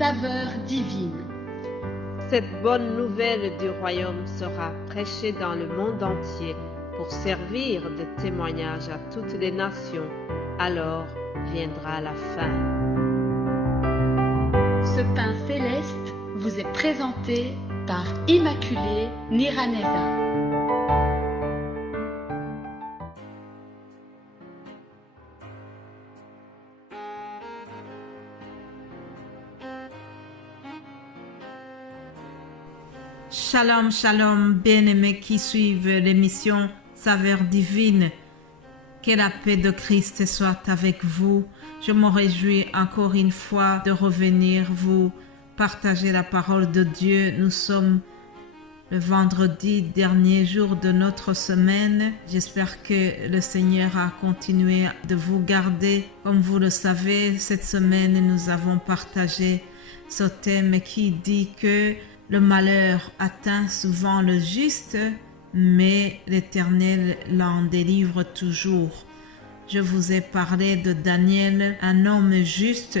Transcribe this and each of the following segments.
saveur divine. Cette bonne nouvelle du royaume sera prêchée dans le monde entier pour servir de témoignage à toutes les nations. Alors viendra la fin. Ce pain céleste vous est présenté par Immaculée Niraneza. Shalom, shalom, bien-aimés qui suivent l'émission Saveur divine. Que la paix de Christ soit avec vous. Je me réjouis encore une fois de revenir vous partager la parole de Dieu. Nous sommes le vendredi, dernier jour de notre semaine. J'espère que le Seigneur a continué de vous garder. Comme vous le savez, cette semaine, nous avons partagé ce thème qui dit que le malheur atteint souvent le juste, mais l'Éternel l'en délivre toujours. Je vous ai parlé de Daniel, un homme juste.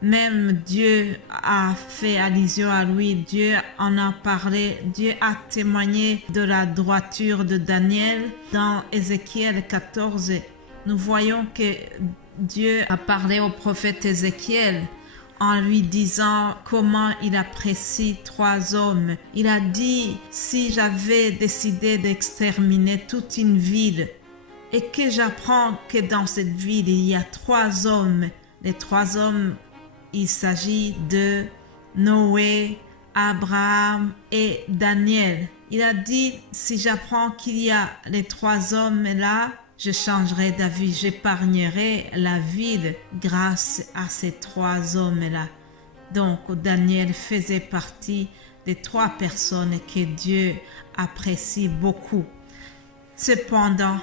Même Dieu a fait allusion à lui, Dieu en a parlé, Dieu a témoigné de la droiture de Daniel. Dans Ézéchiel 14, nous voyons que Dieu a parlé au prophète Ézéchiel en lui disant comment il apprécie 3 hommes. Il a dit, si j'avais décidé d'exterminer toute une ville et que j'apprends que dans cette ville il y a 3 hommes, les 3 hommes, il s'agit de Noé, Abraham et Daniel. Il a dit, si j'apprends qu'il y a les 3 hommes là, je changerai d'avis, j'épargnerai la ville grâce à ces 3 hommes-là. Donc, Daniel faisait partie des 3 personnes que Dieu apprécie beaucoup. Cependant,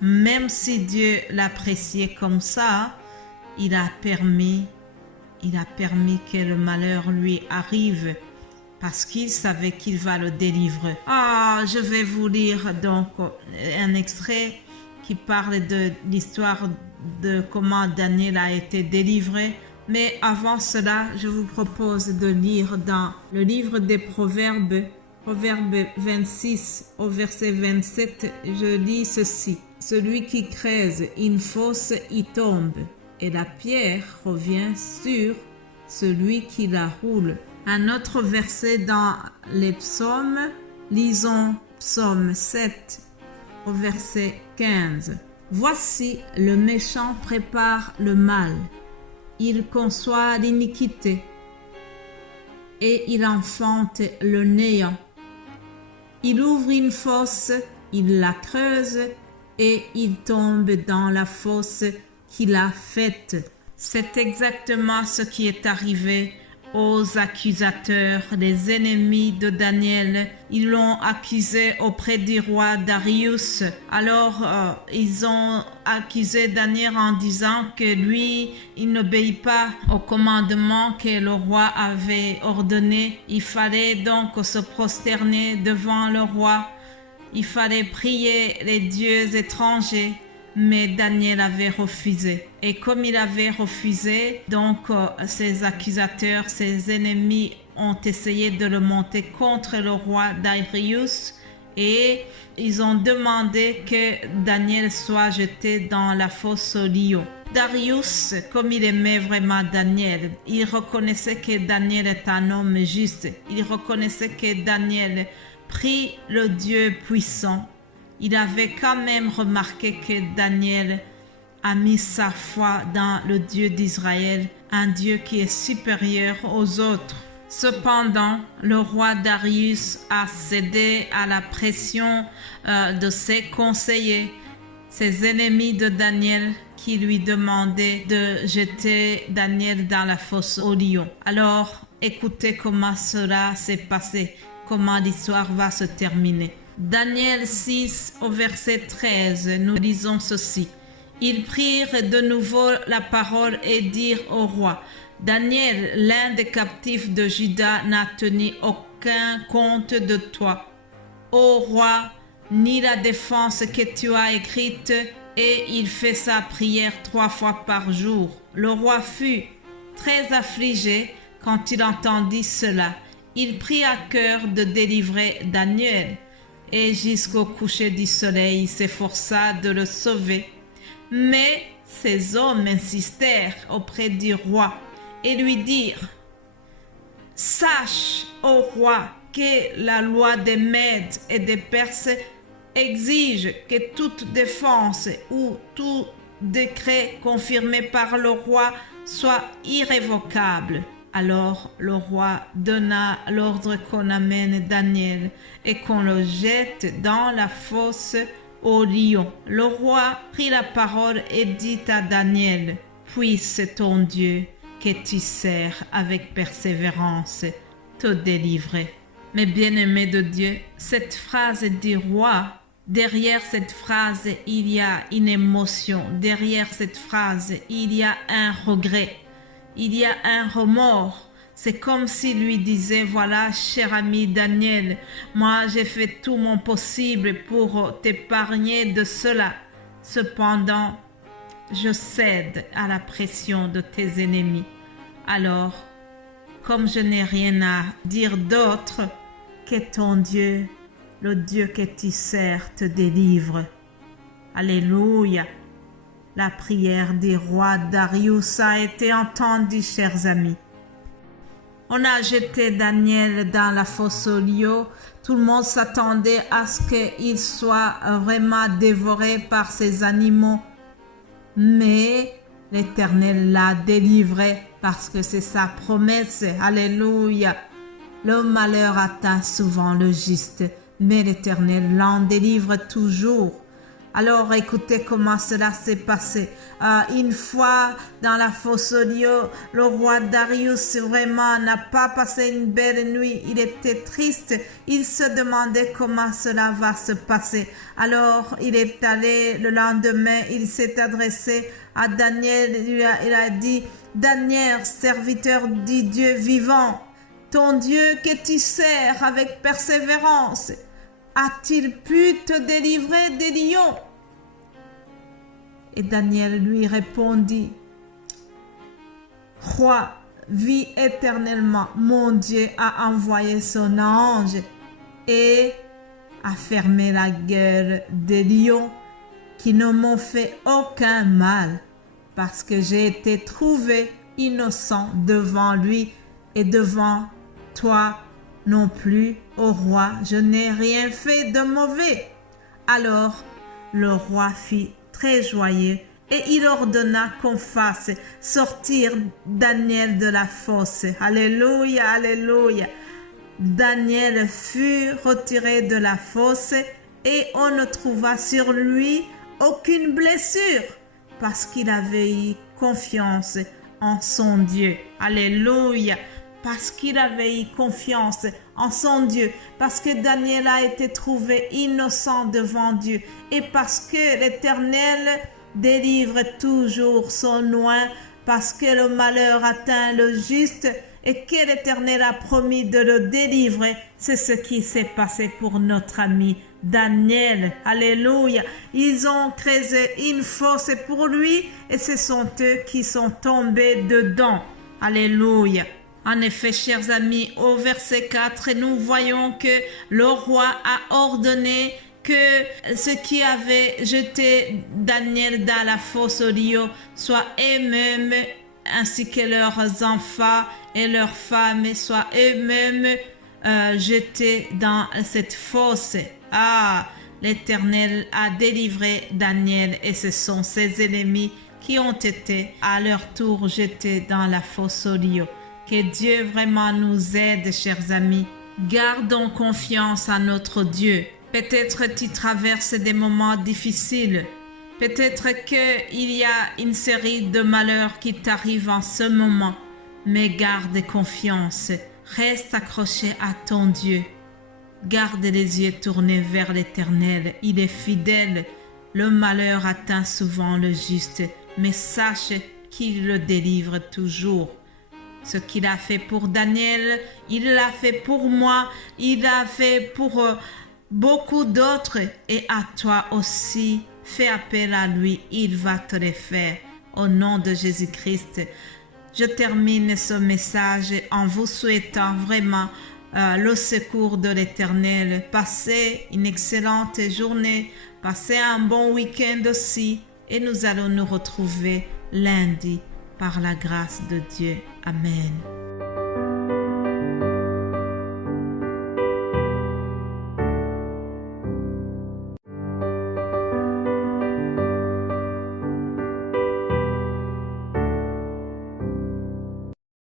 même si Dieu l'appréciait comme ça, il a permis que le malheur lui arrive parce qu'il savait qu'il va le délivrer. Je vais vous lire donc un extrait qui parle de l'histoire de comment Daniel a été délivré. Mais avant cela, je vous propose de lire dans le livre des Proverbes, Proverbe 26 au verset 27, je lis ceci. Celui qui creuse une fosse y tombe, et la pierre revient sur celui qui la roule. Un autre verset dans les psaumes, lisons psaume 7 au verset 15. Voici, le méchant prépare le mal, il conçoit l'iniquité et il enfante le néant. Il ouvre une fosse, il la creuse et il tombe dans la fosse qu'il a faite. C'est exactement ce qui est arrivé aux accusateurs, les ennemis de Daniel. Ils l'ont accusé auprès du roi Darius. Alors, ils ont accusé Daniel en disant que lui, il n'obéit pas au commandement que le roi avait ordonné. Il fallait donc se prosterner devant le roi. Il fallait prier les dieux étrangers. Mais Daniel avait refusé. Et comme il avait refusé, donc ses accusateurs, ses ennemis ont essayé de le monter contre le roi Darius et ils ont demandé que Daniel soit jeté dans la fosse aux lions. Darius, comme il aimait vraiment Daniel, il reconnaissait que Daniel est un homme juste. Il reconnaissait que Daniel prie le Dieu puissant. Il avait quand même remarqué que Daniel a mis sa foi dans le Dieu d'Israël, un Dieu qui est supérieur aux autres. Cependant, le roi Darius a cédé à la pression de ses conseillers, ses ennemis de Daniel, qui lui demandaient de jeter Daniel dans la fosse aux lions. Alors, écoutez comment cela s'est passé, comment l'histoire va se terminer. Daniel 6 au verset 13, nous lisons ceci. Ils prirent de nouveau la parole et dirent au roi, Daniel, l'un des captifs de Juda, n'a tenu aucun compte de toi, ô roi, ni la défense que tu as écrite, et il fait sa prière 3 fois par jour. Le roi fut très affligé quand il entendit cela. Il prit à cœur de délivrer Daniel et jusqu'au coucher du soleil il s'efforça de le sauver. Mais ces hommes insistèrent auprès du roi et lui dirent: « Sache, ô roi, que la loi des Mèdes et des Perses exige que toute défense ou tout décret confirmé par le roi soit irrévocable. » Alors le roi donna l'ordre qu'on amène Daniel et qu'on le jette dans la fosse au lion. Le roi prit la parole et dit à Daniel: « Puisse ton Dieu, que tu sers avec persévérance, te délivrer. » Mais bien-aimés de Dieu, cette phrase du roi, derrière cette phrase, il y a une émotion. Derrière cette phrase, il y a un regret. Il y a un remords. C'est comme s'il lui disait: « Voilà, cher ami Daniel, moi j'ai fait tout mon possible pour t'épargner de cela. Cependant, je cède à la pression de tes ennemis. Alors, comme je n'ai rien à dire d'autre, que ton Dieu, le Dieu que tu sers, te délivre. » Alléluia. La prière du roi Darius a été entendue, chers amis. On a jeté Daniel dans la fosse au lion. Tout le monde s'attendait à ce qu'il soit vraiment dévoré par ces animaux. Mais l'Éternel l'a délivré parce que c'est sa promesse. Alléluia. Le malheur atteint souvent le juste, mais l'Éternel l'en délivre toujours. Alors écoutez comment cela s'est passé. Une fois dans la fosse au lion, le roi Darius vraiment n'a pas passé une belle nuit. Il était triste. Il se demandait comment cela va se passer. Alors il est allé le lendemain, il s'est adressé à Daniel. Il a dit: « Daniel, serviteur du Dieu vivant, ton Dieu que tu sers avec persévérance, a-t-il pu te délivrer des lions ?» Et Daniel lui répondit: « Roi, vis éternellement, mon Dieu a envoyé son ange et a fermé la gueule des lions qui ne m'ont fait aucun mal, parce que j'ai été trouvé innocent devant lui et devant toi non plus, ô roi, je n'ai rien fait de mauvais. » Alors le roi fit très joyeux et il ordonna qu'on fasse sortir Daniel de la fosse. Alléluia, alléluia. Daniel fut retiré de la fosse et on ne trouva sur lui aucune blessure parce qu'il avait eu confiance en son Dieu. Alléluia. Parce qu'il avait eu confiance en son Dieu, parce que Daniel a été trouvé innocent devant Dieu et parce que l'Éternel délivre toujours son oint, parce que le malheur atteint le juste et que l'Éternel a promis de le délivrer. C'est ce qui s'est passé pour notre ami Daniel. Alléluia. Ils ont créé une fosse pour lui et ce sont eux qui sont tombés dedans. Alléluia. En effet, chers amis, au verset 4, nous voyons que le roi a ordonné que ceux qui avaient jeté Daniel dans la fosse au lion soient eux-mêmes, ainsi que leurs enfants et leurs femmes, soient eux-mêmes jetés dans cette fosse. L'Éternel a délivré Daniel et ce sont ses ennemis qui ont été à leur tour jetés dans la fosse au lion. Que Dieu vraiment nous aide, chers amis. Gardons confiance en notre Dieu. Peut-être tu traverses des moments difficiles. Peut-être qu'il y a une série de malheurs qui t'arrivent en ce moment. Mais garde confiance. Reste accroché à ton Dieu. Garde les yeux tournés vers l'Éternel. Il est fidèle. Le malheur atteint souvent le juste, mais sache qu'il le délivre toujours. Ce qu'il a fait pour Daniel, il l'a fait pour moi, il l'a fait pour beaucoup d'autres et à toi aussi. Fais appel à lui, il va te le faire. Au nom de Jésus-Christ, Je termine ce message en vous souhaitant vraiment le secours de l'Éternel. Passez une excellente journée, passez un bon week-end aussi et nous allons nous retrouver lundi par la grâce de Dieu. Amen.